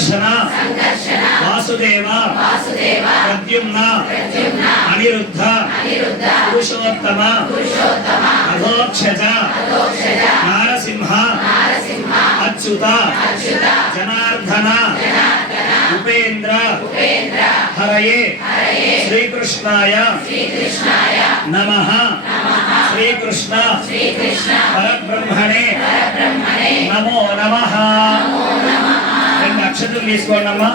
సంకర్షణ వాసుదేవ. ప్రద్యుమ్న అనిరుద్ధ. పురుషోత్తమ. అధోక్షజ. నారసింహ. అచ్యుత. జనార్దన. ఉపేంద్ర. హరయే. శ్రీకృష్ణాయ. నమ. శ్రీకృష్ణ. పరబ్రహ్మణే. నమో. నమ రెండు అక్షతులు తీసుకోండమ్మా.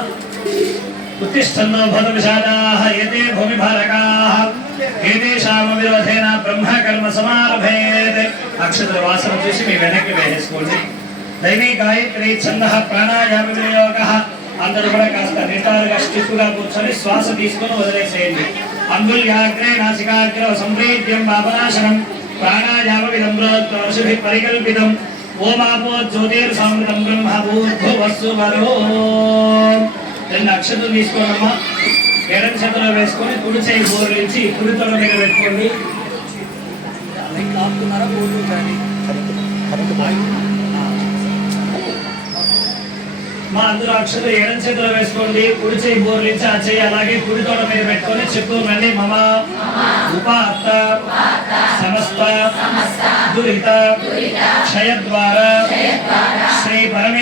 ఉత్తిష్టన్నో భూతవిషాదాः ఏతే భూమి భూమిభారకాः ఏతేషామ విరోధేన బ్రహ్మకర్మ సమారభేత్. అక్షతుల వాసన చూసి మీ వెనక్కి వేసేసుకోండి. దైవీ గాయత్రి ఛంద ప్రాణాయామ వినియోగ అందరూ కూడా కాస్త నిటారుగా స్టిఫ్గా కూర్చొని శ్వాస తీసుకొని వదిలేసేయండి. అంగుల్యాగ్రే నాసికాగ్ర సంప్రీత్యం పాపనాశనం. ప్రాణాయామ విధం పరికల్పితం. ఓమాపో జ్యోతిర్సమృతం బ్రహ్మ భూర్భువస్సు వరో రెండు అక్షతలు తీసుకోనమ్మా ఎడం చేతిలో వేసుకొని కుడి చేయి బోర్లించి కుడి తొడ మీద పెట్టుకోండి. ఆపుతున్నారా బోర్డు కానీ మా అందరూ అక్షతలు ఎడం చేతిలో వేసుకోండి. కుడి చేయి బోర్లించి ఆ చేయి అలాగే కుడి తొడ మీద పెట్టుకొని చెప్తూ ఉండండి మమ ఉపాత్త సమస్త दुरिता क्षय द्वारा श्री परमे